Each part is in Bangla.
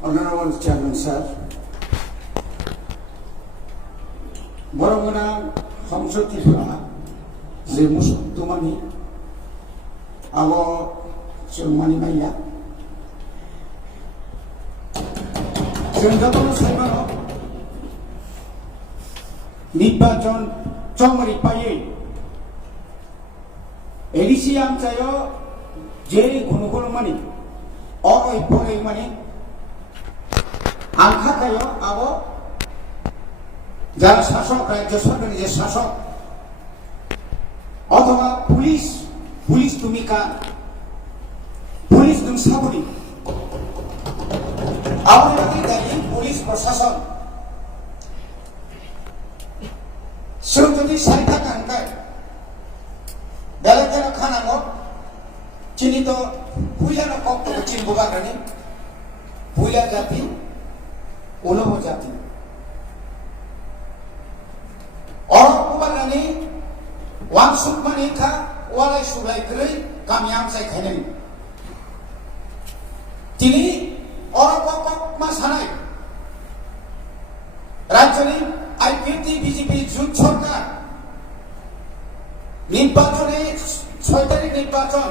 Honorable Chairman Sir, Boromona Hamso Tripura, Zemus Tumani, Abo Chumani Maya, Zendabono Saimano, Nipa John Chomari Paye, Elisiam Tayo, J. Gunukul Money, Oi Pole Money. आंखा कायो आबो যারা শাসক রাজ্য সরকারের যে শাসক অথবা পুলিশ তুমি কা পুলিশ তুমি সাবরি আবহাওয়াতে দায়ী পুলিশ প্রশাসন সে যদি সাইটা কানকায় বেলাতে খানাগো চিনি তো পূজার কক্ত চিনবো বাগানে পূজা জাতি उलोह जाती और कुबालानी वान सुकमानी था वाले सुबह करे कामयाब से खेलने तिनी और कोक मसाने राज्य ने आईपीटी बीजेपी जुट सरकार निर्वाचने ছয়টারি নির্বাচন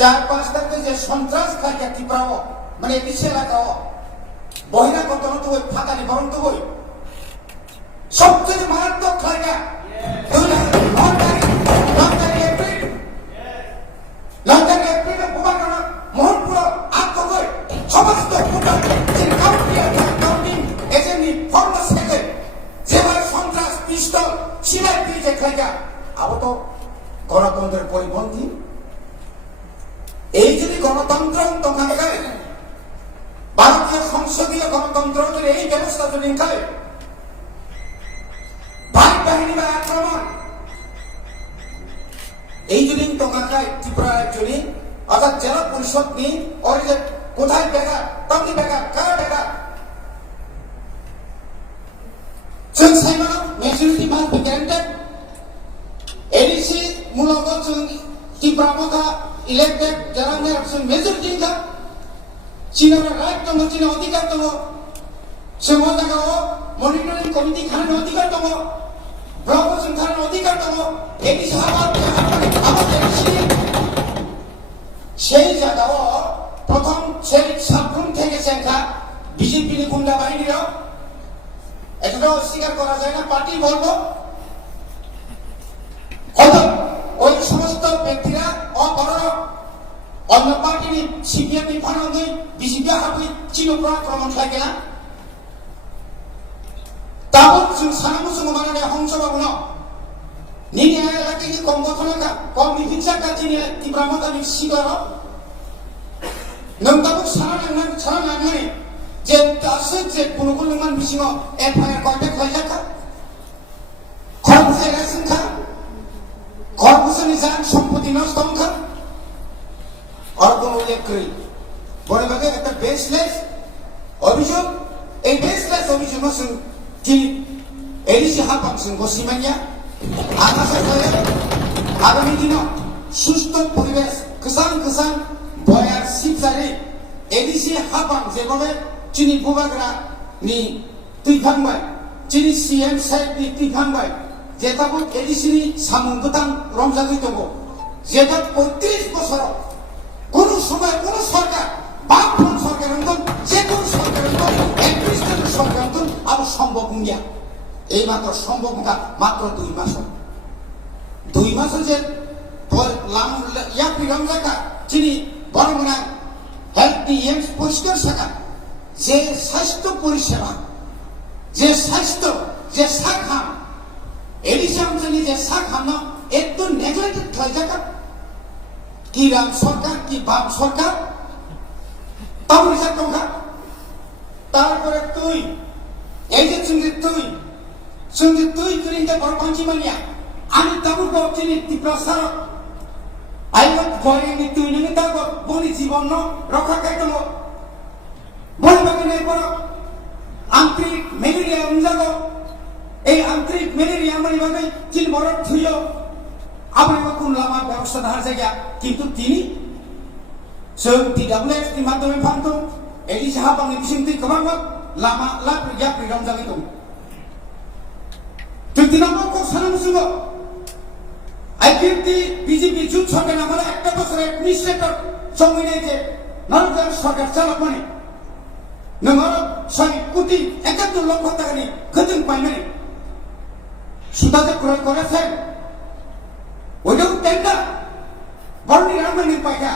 4-5 তক যে সন্ত্রাস খাইয়া ত্রিপুরাও মানে নিচে লাগাও বহিরাগত তো ওই ফাঁকানি বরং তো বই সবচেয়ে মারাত্মক জায়গা লন্ডন এপ্রিল কুমারণ মোহনপুর আত্মগর সমস্ত কাউন্টিং এজেন্ট ফর্ম সেকে যেভাবে সন্ত্রাস পিস্তল সিলাই দিয়ে যে জায়গা আবো তো গণতন্ত্রের পরিপন্থী এই যদি গণতন্ত্র তখন ভারতীয় সংসদীয় গণতন্ত্রের এই ব্যবস্থা যদি থাকে ভাই বাহিনী বা আক্রমণ এই যদি টোকাকায় ত্রিপুরা রাজ্যে অর্থাৎ জেলা পরিষদ নিয়ে ওর যে কোথায় বেকার তমনি বেকার কারা বেকার जों साइमानाव मेजरिटी मास बिग्रेंटेड एडीसी मुलागो जों टिप्रामका इलेक्टेड जारांगे जों मेजरिटी का चीनरा राइट दङ चीन अधिकार दङ जों जायगायाव मनिटरिं कमिटि खानो अधिकार दङ ब्लक जों खानो अधिकार दङ एडीसी आबाद एडीसी সেই জায়গাও প্রথম সেই সাবরুম থেকে সংখ্যা বিজেপি নি গুন্ডা বাহিনীরা এটা অস্বীকার করা যায় না পার্টি বলবো কত ওই সমস্ত ব্যক্তিরা অপরাধ অন্য পার্টি নি সিপিএম নি ফানাঙ্গি বিজেপি হাবি চিনপ্রা আক্রমণ থাকে না তাও जों সানামু जों মানে হংসবাবু না নিনি এলাকায় কম গঠনকা কম বিহিংসা কাজিনি তীব্রমতানি শিকার নংতাবু সানানাংনানি যে দাসে যে পুনগুলমান বিসিং এফআইআর কন্টাক্ট হয়ে যাকা খরচে রাসিংখা খরচনি জান সম্পত্তি নষ্ট হংখা আর কোন উল্লেখ করি বড় ভাগে একটা বেসলেস অভিযোগ এই বেসলেস অভিযোগ जों কি এডিসি হাবাংসিং গসিমানিয়া আকাশে থাকে আগামী দিনে সুস্থ পরিবেশ কিষান বয়ার সিপসারি এডিসি হাবাং যেভাবে চিনি বুবাগ্রা নি তুইখাंबाय চিনি সিএম সাহেব নি তুইखांबाय যেটাবো এডিসি নি সামুং গোতাং রমজাগৈ দङ যেটা 35 বছর কোন সময় কোন সরকার বামফ্রন্ট সরকার হন যে কোন সরকার হন এডমিনিস্ট্রেটিভ সরকার হন আর সম্ভব নিয়া এই মাত্র সম্ভব না মাত্র 2 মাস 2 মাস যে লাম ইয়া পিরম জায়গা চিনি বড়মনা হেলথ ডিএমস পরিষ্কার থাকা যে স্বাস্থ্য পরিষেবা যে স্বাস্থ্য যে শাখা এডিসি অঞ্চলে যে শাখা না একটু নেগলেক্টেড হয়ে যাকা কি রাম সরকার কি বাম সরকার তাহলে টাকা তারপরে তুই এই যে তুই করিতে বড় পাঁচি মানিয়া আমি তাবুর চিনি তীব্রসার আইনত ভয়ে নি তুই নি তাব বনি জীবন রক্ষা কাইতম বলবাগে নেই বড় আন্তরিক ম্যালেরিয়া উনজাগো এই আন্তরিক ম্যালেরিয়া মানে ভাবে চিন বড় থুইও আবার কোন লামা ব্যবস্থা ধার জায়গা কিন্তু তিনি जों DWF नि माध्यमे फांतो Edi sahabang ibising kebang lama lap ya pridam jagi tu. Tinamok ko sana musugo. IPFT BJP jut সরকার আমরা একটা বছরে অ্যাডমিনিস্ট্রেটর সংবিধানে যে নরজার সরকার চালক মানে নগর 671 লক্ষ টাকা নিয়ে খতম পাইমেনি সুদাতে ক্রয় করেছেন ওইটাও টেন্ডার বর্ণি রামানি পাইকা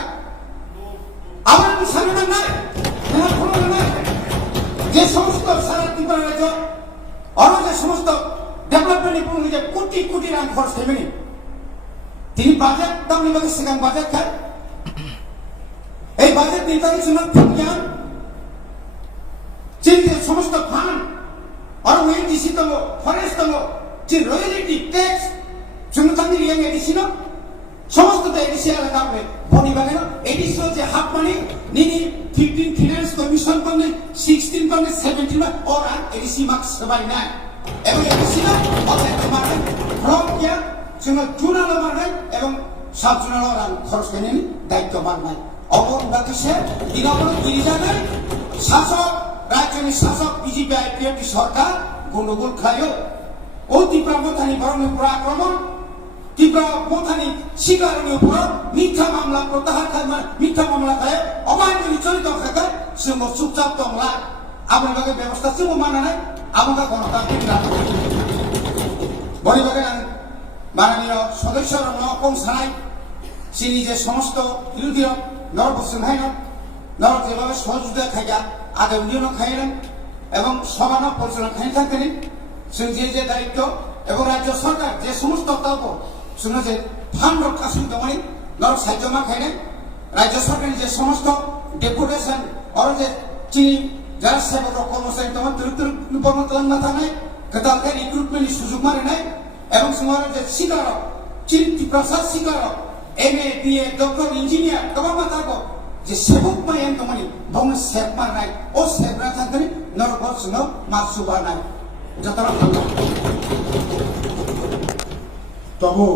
আমার সামনে নাই তোমার কোনো নাই যে সমস্ত সারা ত্রিপুরা রাজ্য আরো যে সমস্ত ডেভেলপমেন্ট যে কোটি কোটি রাং খরচ দেবেনি তিনি বাজেট দামনি বাগে সিগাং বাজেট খায় এই বাজেট নির্ধারণ জন্য বিজ্ঞান যে সমস্ত ফান্ড আর ওএনজিসি তো ফরেস্ট তো যে রয়্যালিটি ট্যাক্স জনতানি লিয়ে এডিসি না সমস্ত তো এডিসি আলাদা হবে বনি বাগে না এডিসি যে হাফ মানি নিনি 15 ফিনান্স কমিশন পানে 16 পানে 17 মা और एडिसि मार्क्स सबाई ना এবং এডিসি না অথবা মানে ফ্রম কিয়া जोङो जुनाल मारनाय এবং সাব जुनाल रां खरच खालामनायनि दायित्व मारनाय अबन बाकिसे दिनावनो गिरिजानाय शासक राज्यनि शासक बिजेपि आइपिएफटी सरकार गन्डगोल खायो ও ত্রিপুরা মথানি বরংনি উপর আক্রমণ ত্রিপুরা মথানি শিকারনি উপর মিথ্যা মামলা প্রত্যাহার খায় মিথ্যা মামলা খায় অমানবিক চরিত খায় जोङो চুপচাপ দংলা আমনি বাগে ব্যবস্থা जोङो মানানাय আমগা গণতান্ত্রিক রাষ্ট্র বনি বাগে মাননীয় সদস্য কম সানাই চিনি যে সমস্ত বিরোধী নরবসন হাই নর যেভাবে সহযোগিতা খাইয়া আগে উন্নয়ন খাইলেন এবং সমান পরিচালনা খাই থাকেন जों যে দায়িত্ব এবং রাজ্য সরকার যে সমস্ত তরফ जोङो যে ফান্ড রক্ষাসন দমনি নর সাহায্য মা খাইলেন রাজ্য সরকারের যে সমস্ত ডেপুটেশন আর যে চিনি যারা সেবক কর্মচারী তোমার তুরুতুর পর্মতন না থাকায় গতকাল রিক্রুটমেন্ট সুযোগ মারে নাই এবং সময়ের যে শিকার চিন্তি প্রসাদ শিকার এমএ বিএ ডক্টর ইঞ্জিনিয়ার গোবাং মাথাকো যে সেবক মায়েন তোমানি বংশ সেব মারনাই ও সেবরা থাকনি নরবর সুনো মাসুবা নাই যতরা ভালো তবু